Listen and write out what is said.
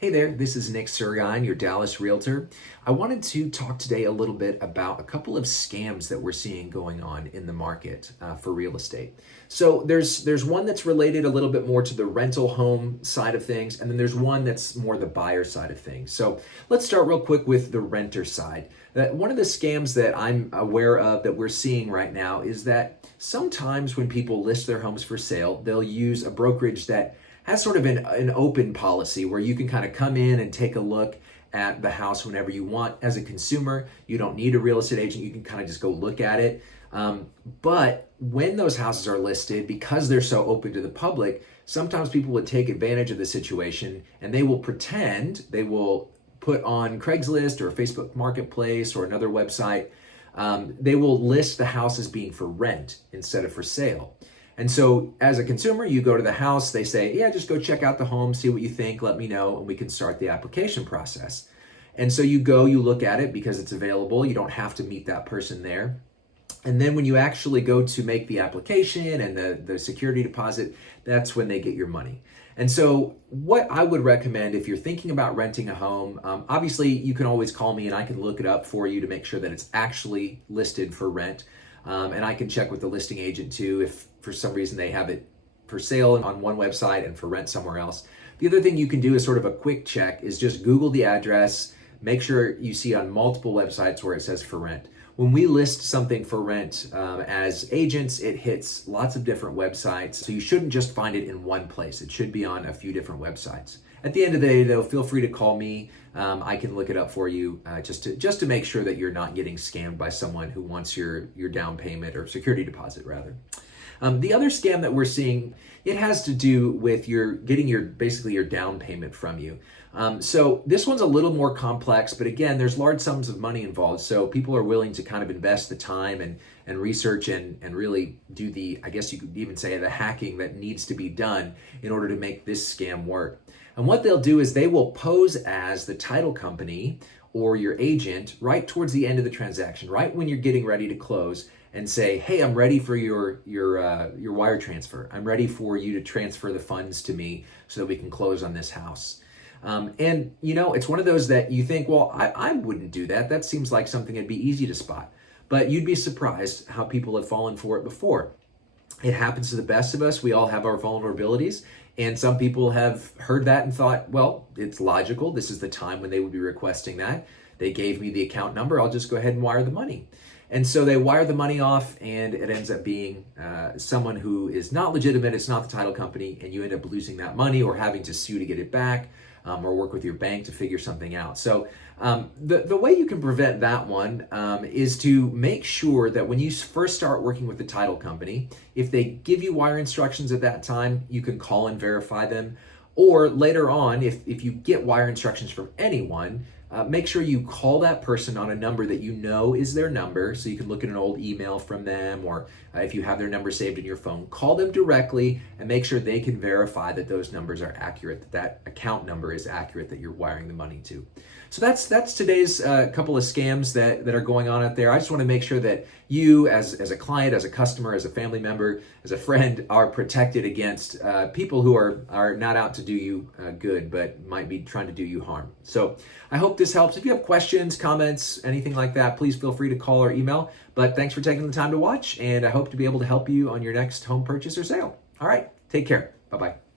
Hey there, this is Nick Surgine, your Dallas Realtor. I wanted to talk today a little bit about a couple of scams that we're seeing going on in the market for real estate. So there's one that's related a little bit more to the rental home side of things, and then there's one that's more the buyer side of things. So let's start real quick with the renter side. One of the scams that I'm aware of that we're seeing right now is that sometimes when people list their homes for sale, they'll use a brokerage that has sort of an open policy where you can kind of come in and take a look at the house whenever you want. As a consumer, you don't need a real estate agent. You can kind of just go look at it. But when those houses are listed, because they're so open to the public, sometimes people would take advantage of the situation and they will pretend, they will put on Craigslist or Facebook Marketplace or another website, they will list the house as being for rent instead of for sale. And so as a consumer, you go to the house, they say, yeah, just go check out the home, see what you think, let me know, and we can start the application process. And so you go, you look at it because it's available. You don't have to meet that person there. And then when you actually go to make the application and the security deposit, that's when they get your money. And so what I would recommend if you're thinking about renting a home, obviously you can always call me and I can look it up for you to make sure that it's actually listed for rent. And I can check with the listing agent too if for some reason they have it for sale on one website and for rent somewhere else. The other thing you can do is sort of a quick check is just Google the address, make sure you see on multiple websites where it says for rent. When we list something for rent as agents, it hits lots of different websites. So you shouldn't just find it in one place. It should be on a few different websites. At the end of the day, though, feel free to call me. I can look it up for you just to make sure that you're not getting scammed by someone who wants your down payment or security deposit, rather. The other scam that we're seeing, it has to do with getting your down payment from you. So this one's a little more complex, but again, there's large sums of money involved. So people are willing to kind of invest the time and research and really do I guess you could even say the hacking that needs to be done in order to make this scam work. And what they'll do is they will pose as the title company or your agent right towards the end of the transaction, right when you're getting ready to close, and say, hey, I'm ready for your wire transfer. I'm ready for you to transfer the funds to me so that we can close on this house. And it's one of those that you think, well, I wouldn't do that. That seems like something that'd be easy to spot. But you'd be surprised how people have fallen for it before. It happens to the best of us. We all have our vulnerabilities. And some people have heard that and thought, well, it's logical. This is the time when they would be requesting that. They gave me the account number. I'll just go ahead and wire the money. And so they wire the money off and it ends up being someone who is not legitimate. It's not the title company, and you end up losing that money or having to sue to get it back or work with your bank to figure something out. So the way you can prevent that one is to make sure that when you first start working with the title company, if they give you wire instructions at that time, you can call and verify them. Or later on, if you get wire instructions from anyone, make sure you call that person on a number that you know is their number, so you can look at an old email from them, or if you have their number saved in your phone, call them directly and make sure they can verify that those numbers are accurate, that account number is accurate that you're wiring the money to. So that's today's couple of scams that are going on out there. I just want to make sure that you as a client, as a customer, as a family member, as a friend are protected against people who are not out to do you good, but might be trying to do you harm. So I hope this helps. If you have questions, comments, anything like that, please feel free to call or email. But thanks for taking the time to watch, and I hope to be able to help you on your next home purchase or sale. All right, take care. Bye-bye.